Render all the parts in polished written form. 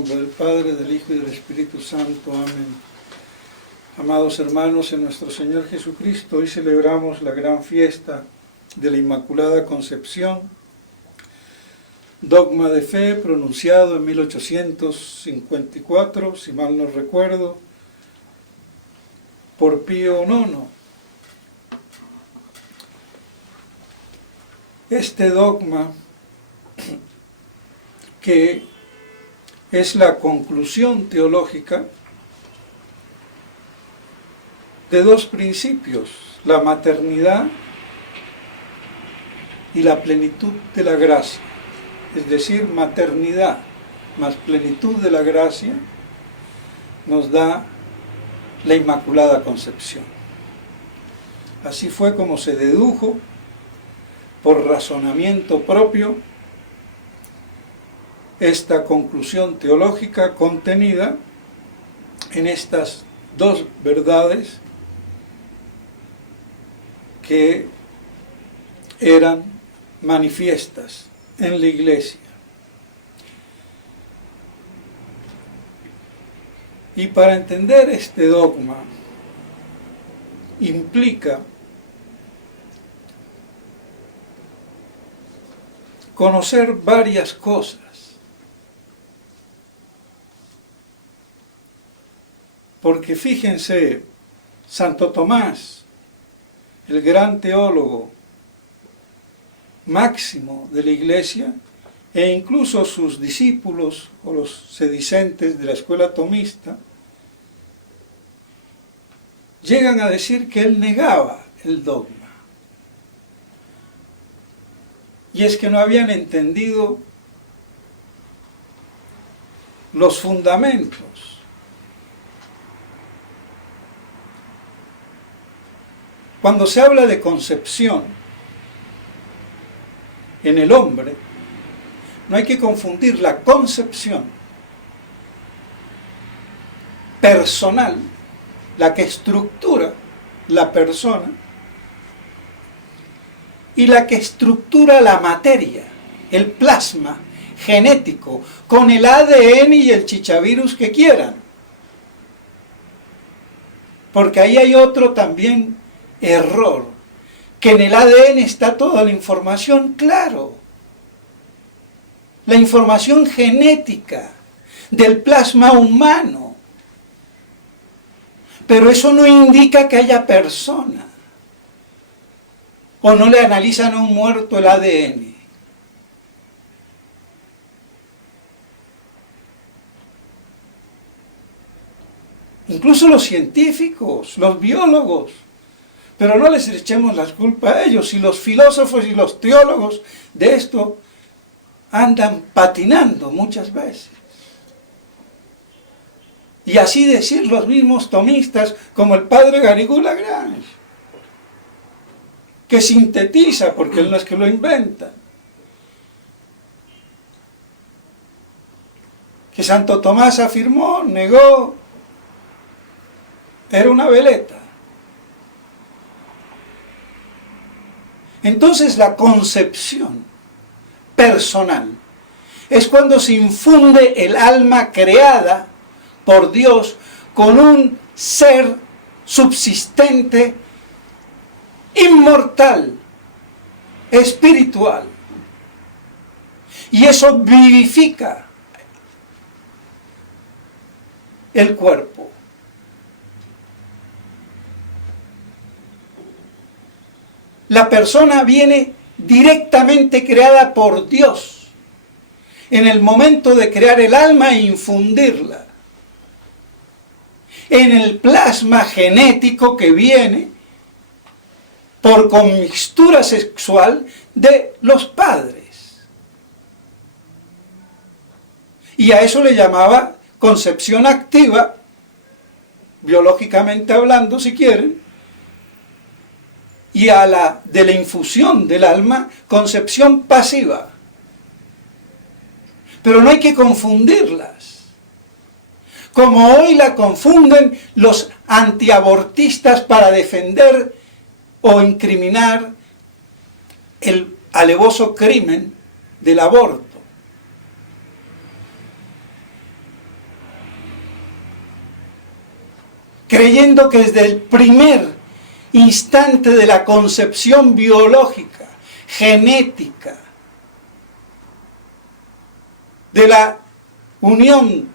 nombre del Padre, del Hijo y del Espíritu Santo. Amén. Amados hermanos, en nuestro Señor Jesucristo, hoy celebramos la gran fiesta de la Inmaculada Concepción, dogma de fe pronunciado en 1854, si mal no recuerdo, por Pío IX. Este dogma, que es la conclusión teológica de dos principios, la maternidad y la plenitud de la gracia. Es decir, maternidad más plenitud de la gracia nos da la Inmaculada Concepción. Así fue como se dedujo por razonamiento propio esta conclusión teológica contenida en estas dos verdades que eran manifiestas en la Iglesia. Y para entender este dogma implica conocer varias cosas. Porque fíjense, Santo Tomás, el gran teólogo máximo de la Iglesia, e incluso sus discípulos o los sedicentes de la escuela tomista, llegan a decir que él negaba el dogma. Y es que no habían entendido los fundamentos. Cuando se habla de concepción en el hombre, no hay que confundir la concepción personal, la que estructura la persona, y la que estructura la materia, el plasma genético, con el ADN y el chichavirus que quieran. Porque ahí hay otro también error, que en el ADN está toda la información, claro. La información genética del plasma humano. Pero eso no indica que haya persona. O no le analizan a un muerto el ADN. Incluso los científicos, los biólogos. Pero no les echemos la culpa a ellos. Y los filósofos y los teólogos de esto andan patinando muchas veces. Y así decir los mismos tomistas, como el padre Garrigou Lagrange, que sintetiza, porque él no es que lo inventa, que Santo Tomás afirmó, negó, era una veleta. Entonces la concepción personal es cuando se infunde el alma creada por Dios con un ser subsistente, inmortal, espiritual. Y eso vivifica el cuerpo. La persona viene directamente creada por Dios en el momento de crear el alma e infundirla en el plasma genético que viene por conmixtura sexual de los padres. Y a eso le llamaba concepción activa, biológicamente hablando, si quieren, y a la de la infusión del alma, concepción pasiva. Pero no hay que confundirlas. Como hoy la confunden los antiabortistas para defender o incriminar el alevoso crimen del aborto. creyendo que desde el primer instante de la concepción biológica, genética, de la unión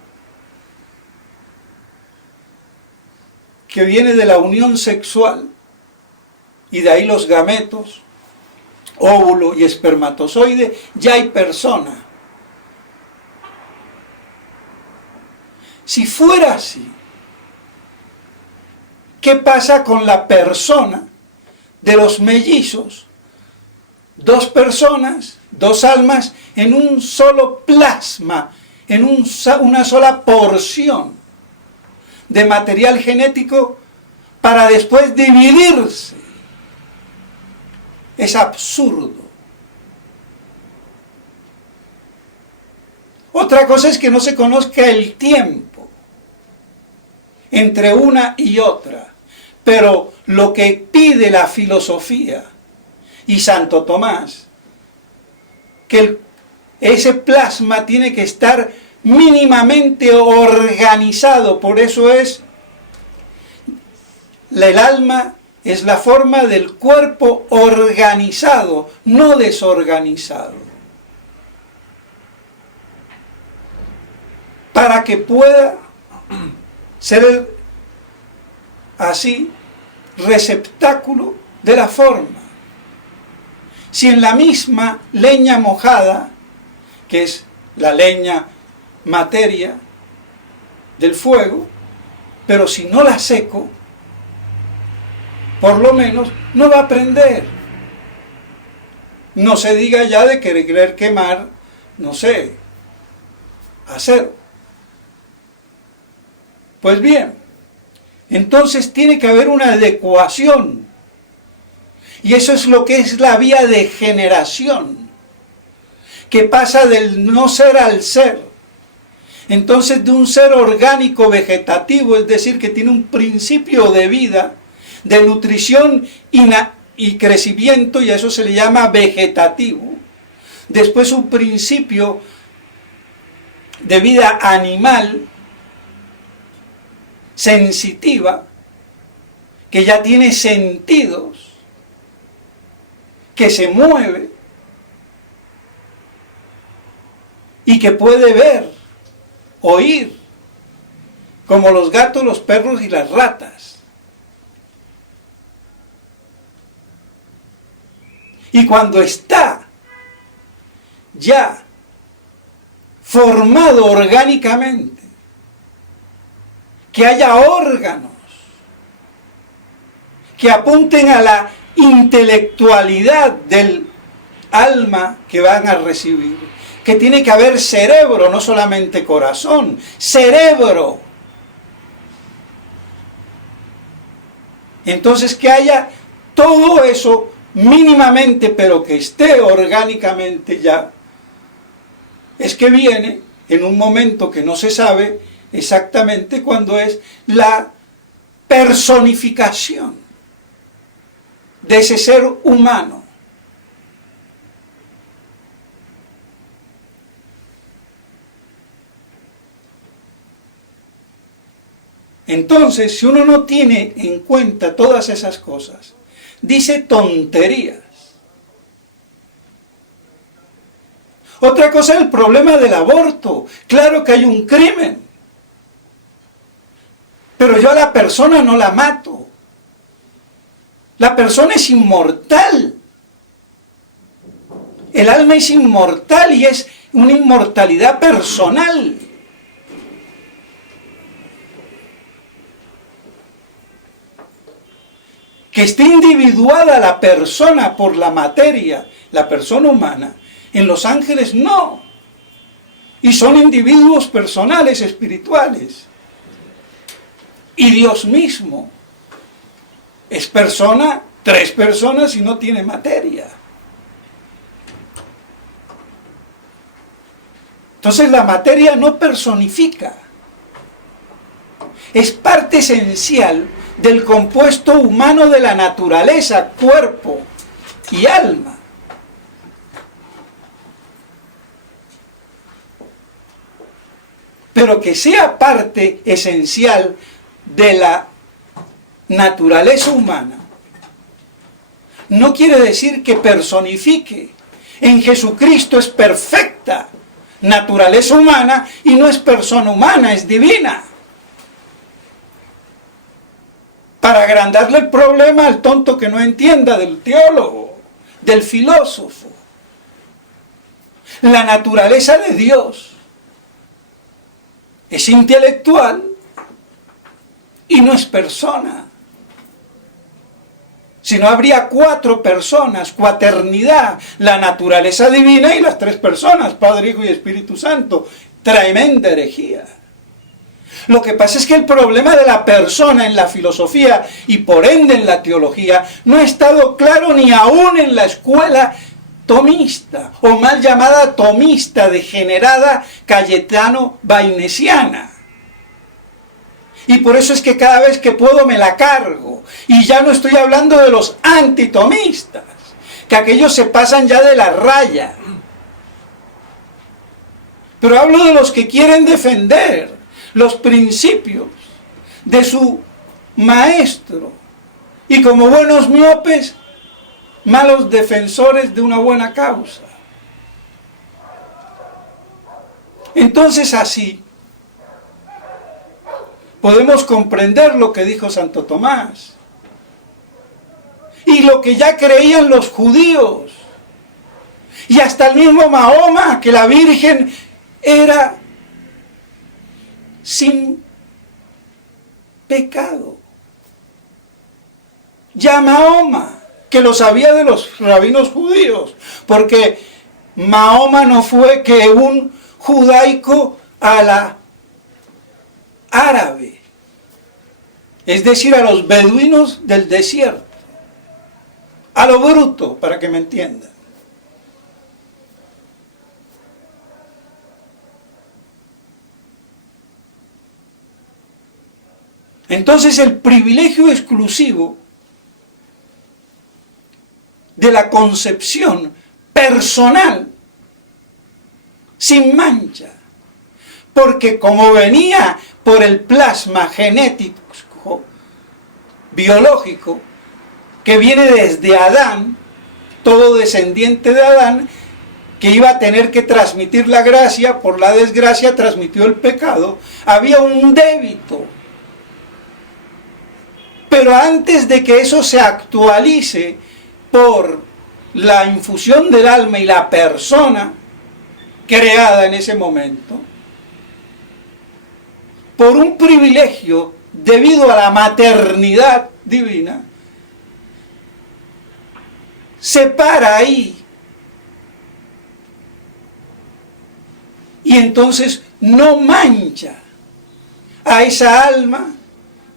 que viene de la unión sexual, y de ahí los gametos, óvulo y espermatozoide, ya hay persona. Si fuera así, ¿qué pasa con la persona de los mellizos? Dos personas, dos almas, en un solo plasma, en una sola porción de material genético para después dividirse. Es absurdo. Otra cosa es que no se conozca el tiempo entre una y otra, pero lo que pide la filosofía y Santo Tomás, que ese plasma tiene que estar mínimamente organizado, por eso es el alma es la forma del cuerpo organizado, no desorganizado. Para que pueda ser así receptáculo de la forma. Si en la misma leña mojada, que es la leña materia del fuego, pero si no la seco, por lo menos no va a prender. No se diga ya de querer quemar, no sé, acero. Pues bien, entonces tiene que haber una adecuación. Y eso es lo que es la vía de generación, que pasa del no ser al ser. Entonces, de un ser orgánico vegetativo, es decir, que tiene un principio de vida, de nutrición y crecimiento, y a eso se le llama vegetativo. Después un principio de vida animal, sensitiva, que ya tiene sentidos, que se mueve y que puede ver, oír, como los gatos, los perros y las ratas. Y cuando está ya formado orgánicamente, que haya órganos que apunten a la intelectualidad del alma que van a recibir, que tiene que haber cerebro, no solamente corazón, cerebro. Entonces que haya todo eso mínimamente, pero que esté orgánicamente ya, es que viene en un momento que no se sabe exactamente cuándo es la personificación de ese ser humano. Entonces, si uno no tiene en cuenta todas esas cosas, dice tonterías. Otra cosa es el problema del aborto. Claro que hay un crimen, pero yo a la persona no la mato. La persona es inmortal. El alma es inmortal y es una inmortalidad personal. Que esté individuada la persona por la materia, la persona humana, en los ángeles no. Y son individuos personales, espirituales. Y Dios mismo es persona, tres personas y no tiene materia. Entonces la materia no personifica. Es parte esencial del compuesto humano de la naturaleza, cuerpo y alma. Pero que sea parte esencial de la naturaleza humana, no quiere decir que personifique. En Jesucristo es perfecta naturaleza humana y no es persona humana, es divina. Para agrandarle el problema al tonto que no entienda, del teólogo, del filósofo. La naturaleza de Dios es intelectual y no es persona. Si no, habría 4 personas, cuaternidad, la naturaleza divina y las 3 personas, Padre, Hijo y Espíritu Santo. Tremenda herejía. Lo que pasa es que el problema de la persona en la filosofía y por ende en la teología no ha estado claro ni aún en la escuela tomista, o mal llamada tomista, degenerada cayetano-bainesiana. Y por eso es que cada vez que puedo me la cargo. Y ya no estoy hablando de los antitomistas, que aquellos se pasan ya de la raya. Pero hablo de los que quieren defender los principios de su maestro. Y como buenos miopes, malos defensores de una buena causa. Entonces así podemos comprender lo que dijo Santo Tomás y lo que ya creían los judíos y hasta el mismo Mahoma, que la Virgen era sin pecado. Ya Mahoma, que lo sabía de los rabinos judíos, porque Mahoma no fue que un judaico a la árabe, es decir, a los beduinos del desierto, a lo bruto, para que me entiendan. Entonces el privilegio exclusivo de la concepción personal, sin mancha, porque como venía por el plasma genético, biológico, que viene desde Adán, todo descendiente de Adán, que iba a tener que transmitir la gracia, por la desgracia transmitió el pecado, había un débito. Pero antes de que eso se actualice por la infusión del alma y la persona creada en ese momento, por un privilegio debido a la maternidad divina, se para ahí. Y entonces no mancha a esa alma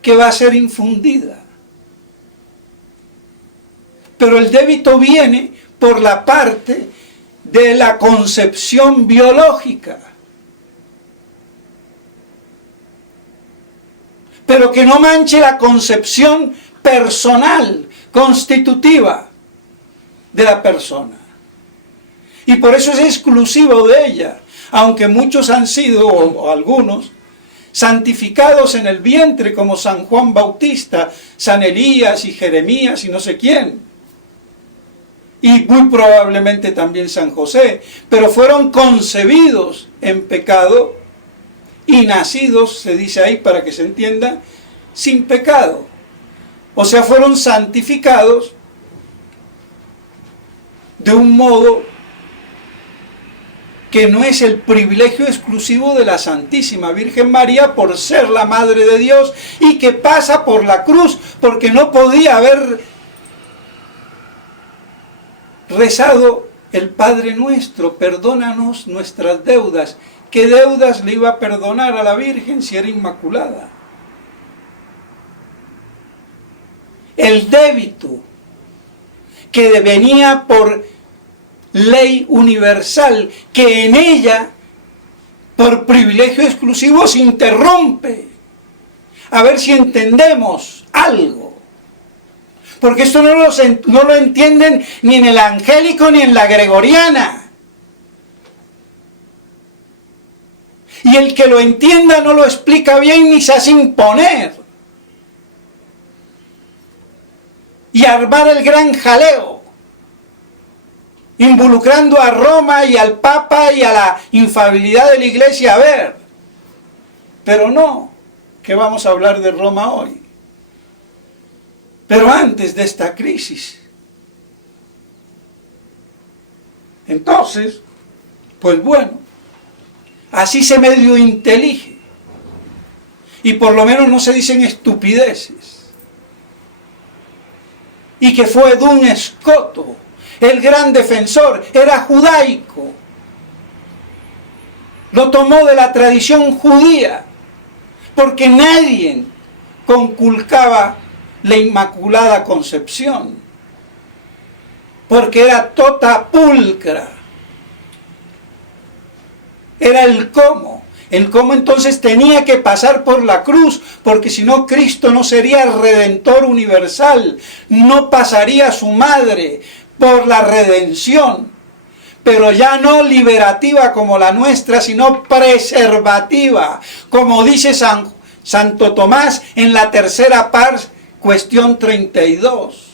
que va a ser infundida. Pero el débito viene por la parte de la concepción biológica. Pero que no manche la concepción personal, constitutiva de la persona. Y por eso es exclusivo de ella, aunque muchos han sido, o algunos, santificados en el vientre, como San Juan Bautista, San Elías y Jeremías y no sé quién. Y muy probablemente también San José, pero fueron concebidos en pecado y nacidos, se dice ahí para que se entienda, sin pecado. O sea, fueron santificados de un modo que no es el privilegio exclusivo de la Santísima Virgen María por ser la Madre de Dios y que pasa por la cruz, porque no podía haber rezado el Padre Nuestro, perdónanos nuestras deudas. ¿Qué deudas le iba a perdonar a la Virgen si era inmaculada? El débito que venía por ley universal, que en ella, por privilegio exclusivo, se interrumpe. A ver si entendemos algo. Porque esto no lo entienden ni en el angélico ni en la gregoriana. Y el que lo entienda no lo explica bien ni se hace imponer. y armar el gran jaleo, involucrando a Roma y al Papa y a la infalibilidad de la Iglesia. A ver, pero no, que vamos a hablar de Roma hoy. Pero antes de esta crisis. Entonces, pues bueno, así se medio intelige. Y por lo menos no se dicen estupideces. Y que fue Duns Scoto, el gran defensor, era judaico. Lo tomó de la tradición judía, porque nadie conculcaba la Inmaculada Concepción, porque era tota pulcra. Era el cómo. El cómo entonces tenía que pasar por la cruz, porque si no Cristo no sería el Redentor universal, no pasaría su madre por la redención, pero ya no liberativa como la nuestra, sino preservativa, como dice Santo Tomás en la tercera parte, cuestión 32.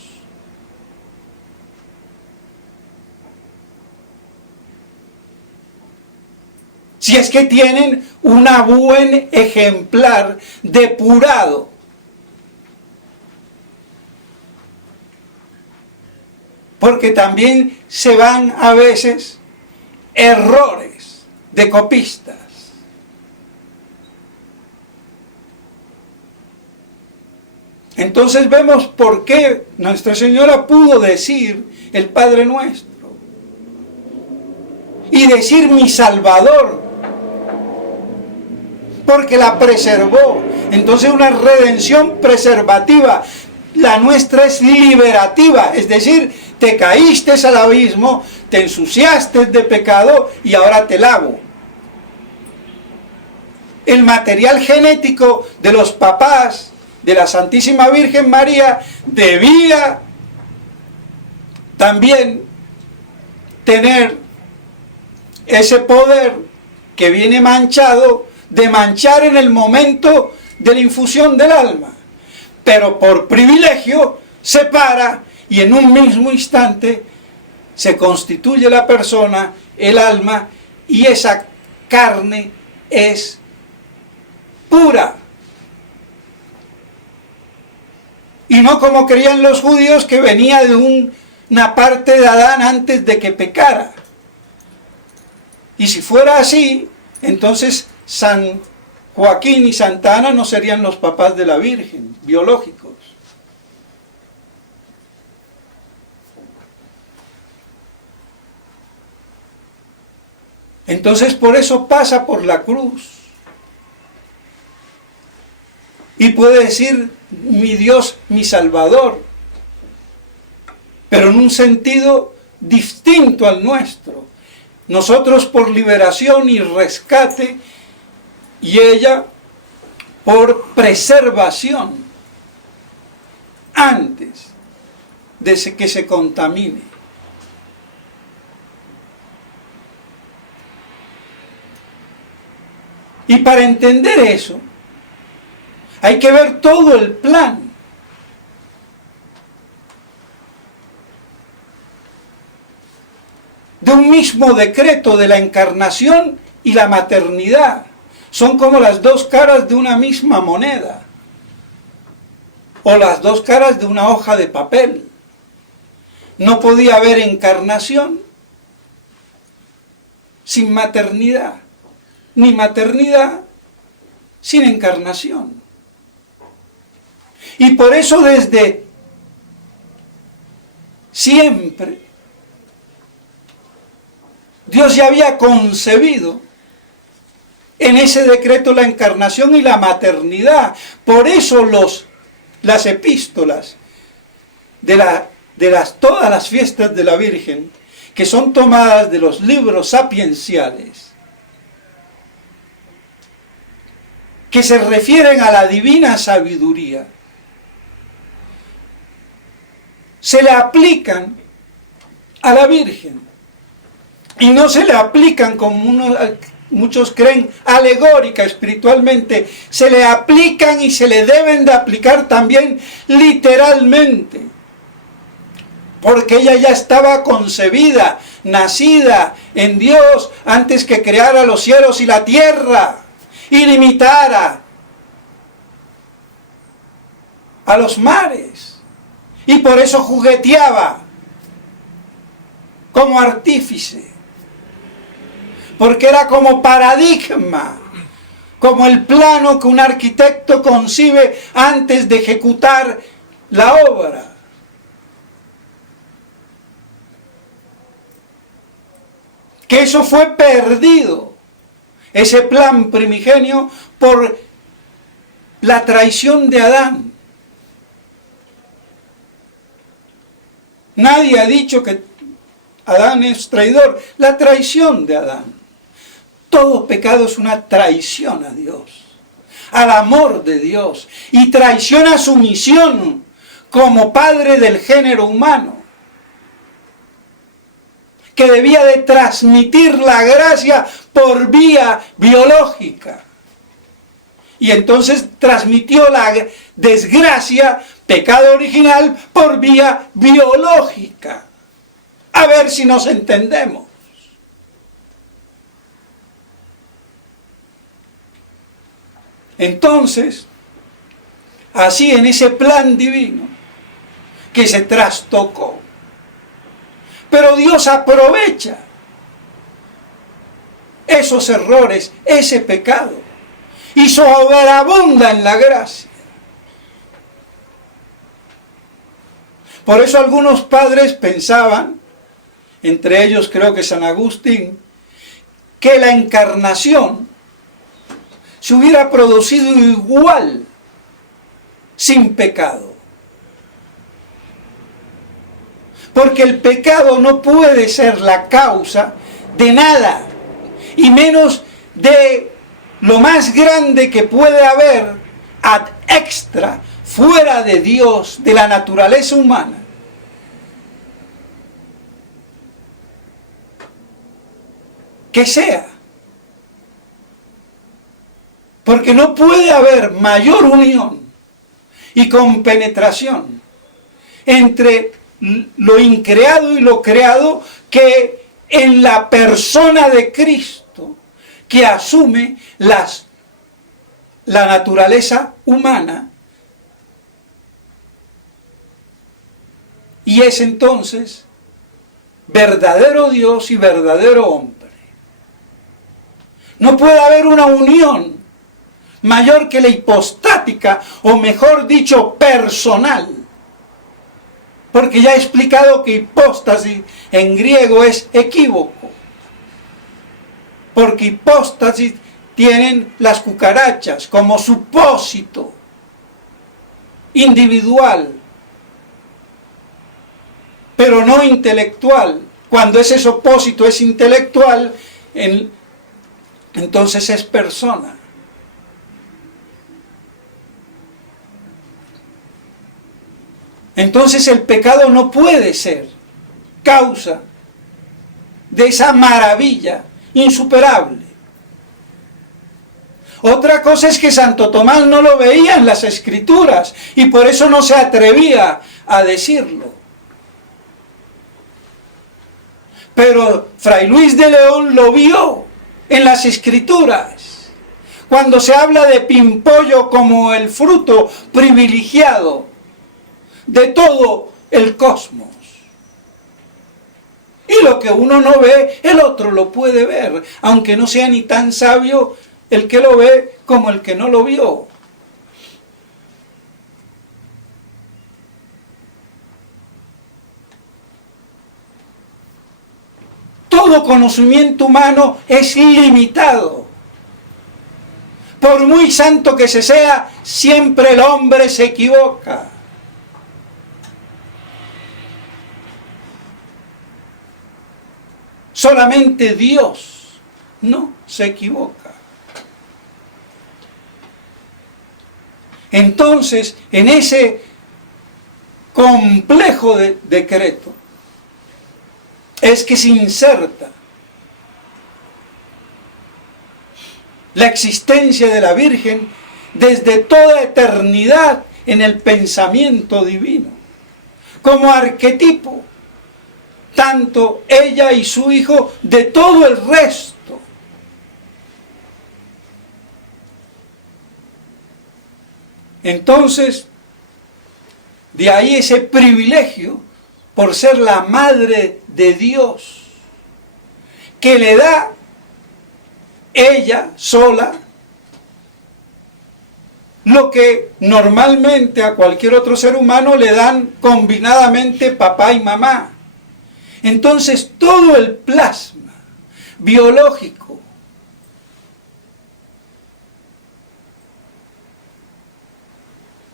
Si es que tienen un buen ejemplar depurado. Porque también se van a veces errores de copistas. Entonces vemos por qué Nuestra Señora pudo decir el Padre Nuestro y decir mi Salvador, porque la preservó. Entonces una redención preservativa. La nuestra es liberativa, es decir, te caíste al abismo, te ensuciaste de pecado y ahora te lavo. El material genético de los papás de la Santísima Virgen María debía también tener ese poder que viene manchado, de manchar en el momento de la infusión del alma, pero por privilegio se para y en un mismo instante se constituye la persona, el alma, y esa carne es pura. Y no como creían los judíos, que venía de una parte de Adán antes de que pecara. Y si fuera así, entonces San Joaquín y Santa Ana no serían los papás de la Virgen, biológicos. Entonces por eso pasa por la cruz. Y puede decir, mi Dios, mi Salvador, pero en un sentido distinto al nuestro. Nosotros por liberación y rescate, y ella por preservación, antes de que se contamine. Y para entender eso, hay que ver todo el plan. De un mismo decreto de la encarnación y la maternidad. Son como las dos caras de una misma moneda. O las dos caras de una hoja de papel. No podía haber encarnación sin maternidad, ni maternidad sin encarnación. Y por eso desde siempre Dios ya había concebido en ese decreto la encarnación y la maternidad. Por eso las epístolas de todas las fiestas de la Virgen, que son tomadas de los libros sapienciales, que se refieren a la divina sabiduría, se le aplican a la Virgen. Y no se le aplican como muchos creen, alegórica, espiritualmente. Se le aplican y se le deben de aplicar también literalmente. porque ella ya estaba concebida, nacida en Dios antes que creara los cielos y la tierra y limitara a los mares. Y por eso jugueteaba como artífice, porque era como paradigma, como el plano que un arquitecto concibe antes de ejecutar la obra. Que eso fue perdido, ese plan primigenio, por la traición de Adán. Nadie ha dicho que Adán es traidor, la traición de Adán. Todo pecado es una traición a Dios, al amor de Dios, y traición a su misión como padre del género humano, que debía de transmitir la gracia por vía biológica. Y entonces transmitió la desgracia, pecado original, por vía biológica. A ver si nos entendemos. Entonces, así en ese plan divino que se trastocó, pero Dios aprovecha esos errores, ese pecado, y sobreabunda en la gracia. Por eso algunos padres pensaban, entre ellos creo que San Agustín, que la encarnación se hubiera producido igual, sin pecado. Porque el pecado no puede ser la causa de nada, y menos de lo más grande que puede haber ad extra, fuera de Dios, de la naturaleza humana. Que sea. Porque no puede haber mayor unión y compenetración entre lo increado y lo creado que en la persona de Cristo, que asume la naturaleza humana, y es entonces verdadero Dios y verdadero hombre. No puede haber una unión mayor que la hipostática, o mejor dicho, personal. Porque ya he explicado que hipóstasis en griego es equívoco. Porque hipóstasis tienen las cucarachas como supósito individual, pero no intelectual. Cuando ese supósito es intelectual, entonces es persona. Entonces el pecado no puede ser causa de esa maravilla insuperable. Otra cosa es que Santo Tomás no lo veía en las Escrituras y por eso no se atrevía a decirlo. Pero Fray Luis de León lo vio en las Escrituras, cuando se habla de pimpollo como el fruto privilegiado de todo el cosmos. Y lo que uno no ve, el otro lo puede ver, aunque no sea ni tan sabio el que lo ve como el que no lo vio. Todo conocimiento humano es ilimitado. Por muy santo que se sea, siempre el hombre se equivoca. Solamente Dios no se equivoca. Entonces, en ese complejo decreto, es que se inserta la existencia de la Virgen desde toda eternidad en el pensamiento divino, como arquetipo tanto ella y su hijo, de todo el resto. Entonces, de ahí ese privilegio por ser la madre de Dios, que le da ella sola lo que normalmente a cualquier otro ser humano le dan combinadamente papá y mamá. Entonces todo el plasma biológico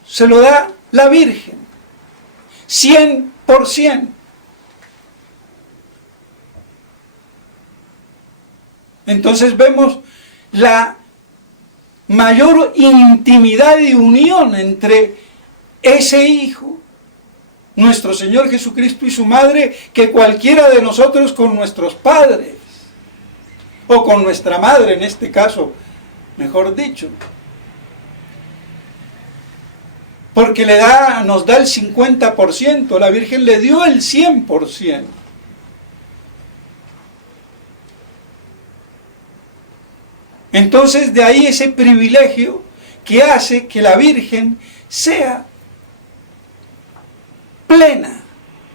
se lo da la Virgen, 100%. Entonces vemos la mayor intimidad y unión entre ese hijo, nuestro Señor Jesucristo y su madre, que cualquiera de nosotros con nuestros padres, o con nuestra madre en este caso, mejor dicho. Porque nos da el 50%, la Virgen le dio el 100%. Entonces de ahí ese privilegio que hace que la Virgen sea plena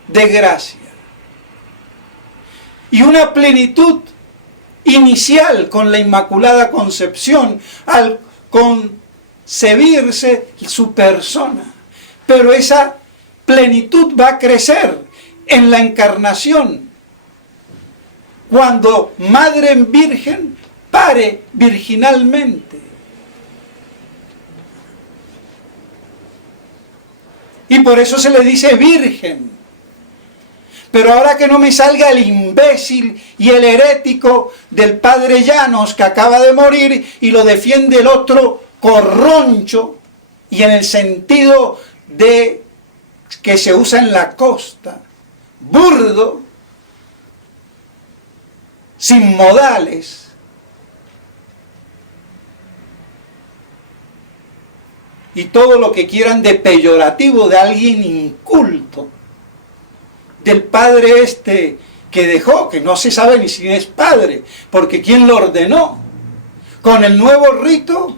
de gracia. Y una plenitud inicial con la Inmaculada Concepción al concebirse su persona. Pero esa plenitud va a crecer en la encarnación, cuando Madre Virgen pare virginalmente. Y por eso se le dice virgen. Pero ahora que no me salga el imbécil y el herético del padre Llanos, que acaba de morir, y lo defiende el otro corroncho, y en el sentido de que se usa en la costa, burdo, sin modales. Y todo lo que quieran de peyorativo de alguien inculto, del padre este que dejó, que no se sabe ni si es padre, porque ¿quién lo ordenó? Con el nuevo rito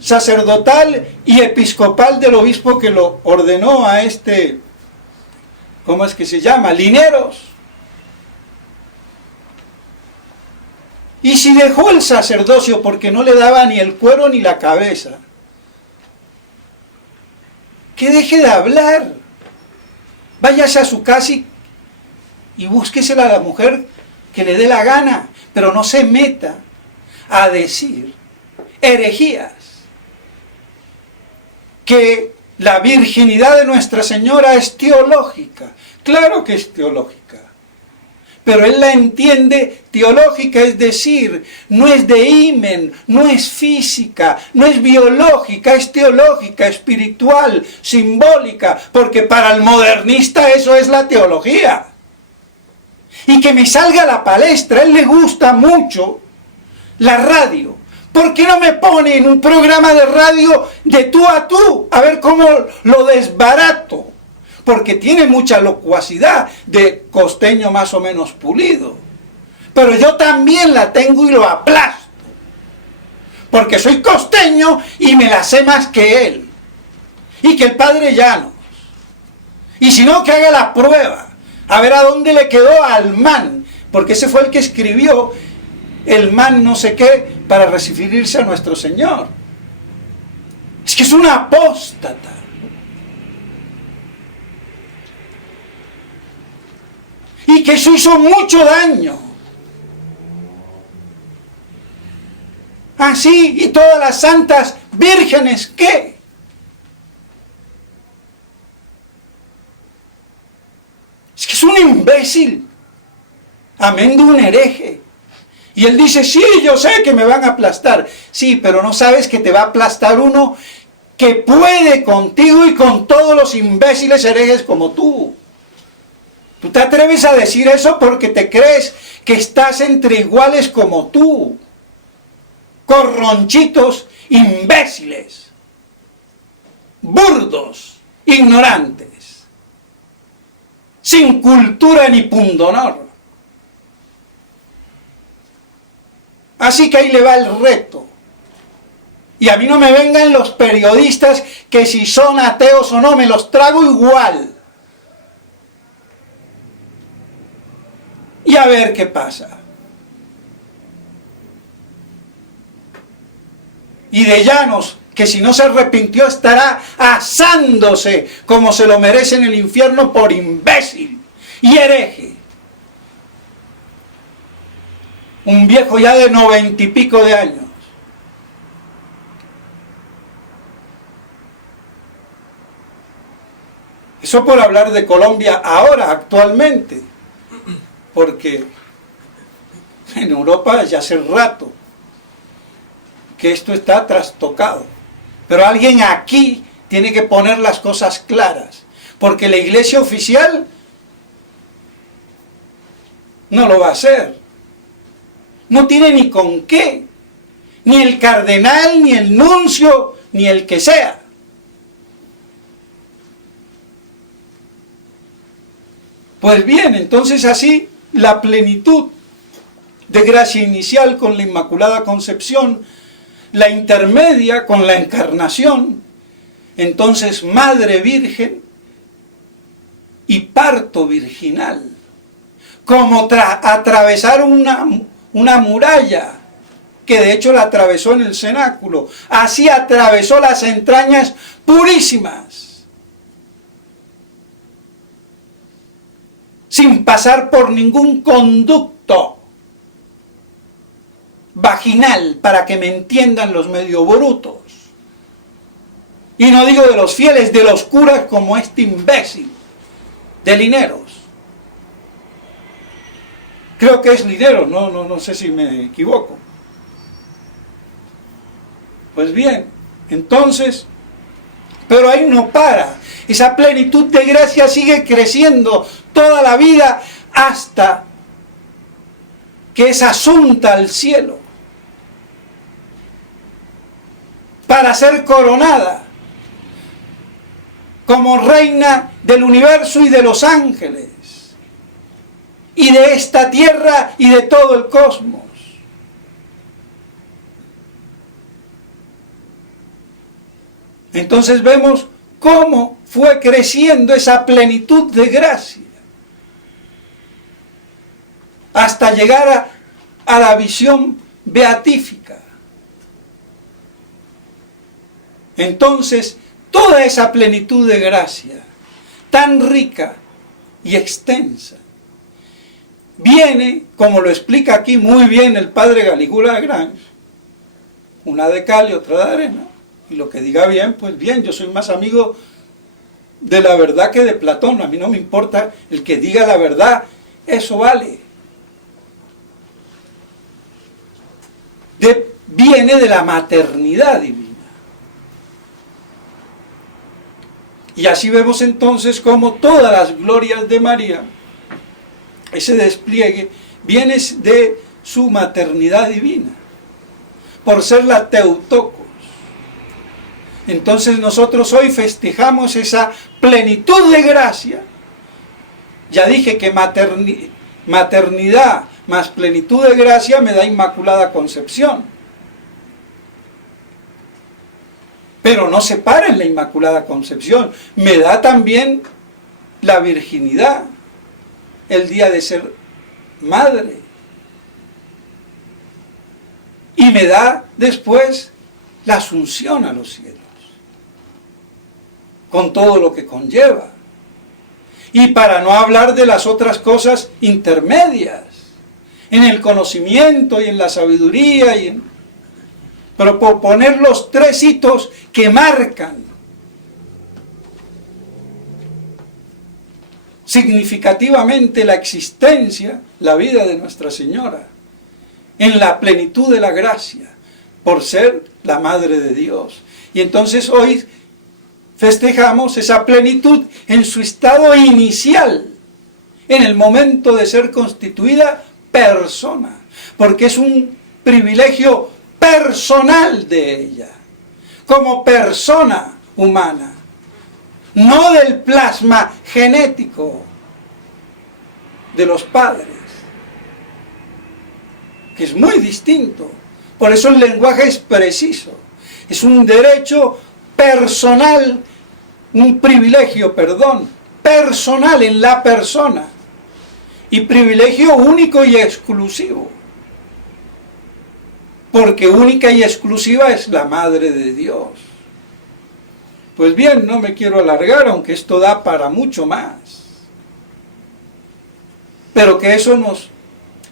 sacerdotal y episcopal del obispo que lo ordenó a este, ¿cómo es que se llama? Lineros. Y si dejó el sacerdocio porque no le daba ni el cuero ni la cabeza, que deje de hablar. Váyase a su casa y búsquesela a la mujer que le dé la gana, pero no se meta a decir herejías. Que la virginidad de Nuestra Señora es teológica. Claro que es teológica. Pero él la entiende teológica, es decir, no es de himen, no es física, no es biológica, es teológica, espiritual, simbólica, porque para el modernista eso es la teología. Y que me salga a la palestra, a él le gusta mucho la radio. ¿Por qué no me pone en un programa de radio de tú a tú? A ver cómo lo desbarato. Porque tiene mucha locuacidad de costeño más o menos pulido. Pero yo también la tengo y lo aplasto. Porque soy costeño y me la sé más que él. Y que el padre Llanos. Y si no, que haga la prueba. A ver a dónde le quedó al man. Porque ese fue el que escribió el man no sé qué para referirse a nuestro Señor. Es que es una apóstata. Y que eso hizo mucho daño. Así, y todas las santas vírgenes, ¿qué? Es que es un imbécil. Amén de un hereje. Y él dice, sí, yo sé que me van a aplastar. Sí, pero no sabes que te va a aplastar uno que puede contigo y con todos los imbéciles herejes como tú. Tú te atreves a decir eso porque te crees que estás entre iguales como tú. Corronchitos, imbéciles, burdos, ignorantes. sin cultura ni pundonor. Así que ahí le va el reto. Y a mí no me vengan los periodistas que si son ateos o no, me los trago igual. Y a ver qué pasa. Y de Llanos, que si no se arrepintió estará asándose como se lo merece en el infierno por imbécil y hereje. Un viejo ya de 90 y pico de años. Eso por hablar de Colombia ahora, actualmente. Porque en Europa ya hace rato que esto está trastocado. Pero alguien aquí tiene que poner las cosas claras. Porque la iglesia oficial no lo va a hacer. No tiene ni con qué. Ni el cardenal, ni el nuncio, ni el que sea. Pues bien, entonces así la plenitud de gracia inicial con la Inmaculada Concepción, la intermedia con la Encarnación, entonces Madre Virgen y parto virginal, como atravesar una muralla, que de hecho la atravesó en el cenáculo, así atravesó las entrañas purísimas, sin pasar por ningún conducto vaginal, para que me entiendan los medio brutos. Y no digo de los fieles, de los curas como este imbécil, de Lineros. Creo que es Lineros, no sé si me equivoco. Pues bien, entonces, pero ahí no para. Esa plenitud de gracia sigue creciendo toda la vida hasta que es asunta al cielo para ser coronada como reina del universo y de los ángeles y de esta tierra y de todo el cosmos. Entonces vemos cómo fue creciendo esa plenitud de gracia hasta llegar a la visión beatífica. Entonces, toda esa plenitud de gracia, tan rica y extensa, viene, como lo explica aquí muy bien el padre Galigula de Grange, una de cal y otra de arena, y lo que diga bien, pues bien, yo soy más amigo de la verdad que de Platón, a mí no me importa el que diga la verdad, eso vale. Viene de la maternidad divina. Y así vemos entonces cómo todas las glorias de María, ese despliegue, viene de su maternidad divina, por ser la Teotokos. Entonces nosotros hoy festejamos esa plenitud de gracia. Ya dije que maternidad más plenitud de gracia me da Inmaculada Concepción. Pero no se para en la Inmaculada Concepción, me da también la virginidad, el día de ser madre. Y me da después la asunción a los cielos, con todo lo que conlleva. Y para no hablar de las otras cosas intermedias, en el conocimiento y en la sabiduría, pero por poner los tres hitos que marcan significativamente la existencia, la vida de Nuestra Señora, en la plenitud de la gracia, por ser la Madre de Dios. Y entonces hoy festejamos esa plenitud en su estado inicial, en el momento de ser constituida persona, porque es un privilegio personal de ella, como persona humana, no del plasma genético, de los padres, que es muy distinto. Por eso el lenguaje es preciso. Es un derecho personal, un privilegio, personal en la persona. Y privilegio único y exclusivo. Porque única y exclusiva es la Madre de Dios. Pues bien, no me quiero alargar, aunque esto da para mucho más. Pero que eso nos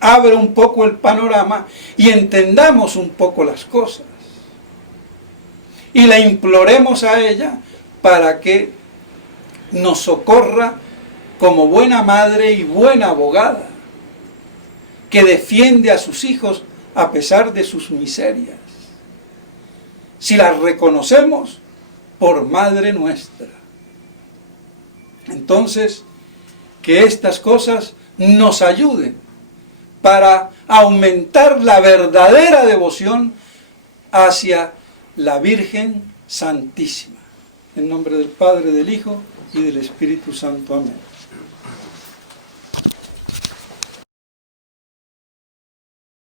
abre un poco el panorama y entendamos un poco las cosas. Y la imploremos a ella para que nos socorra como buena madre y buena abogada, que defiende a sus hijos a pesar de sus miserias. Si las reconocemos por Madre nuestra. Entonces, que estas cosas nos ayuden para aumentar la verdadera devoción hacia la Virgen Santísima. En nombre del Padre, del Hijo y del Espíritu Santo. Amén.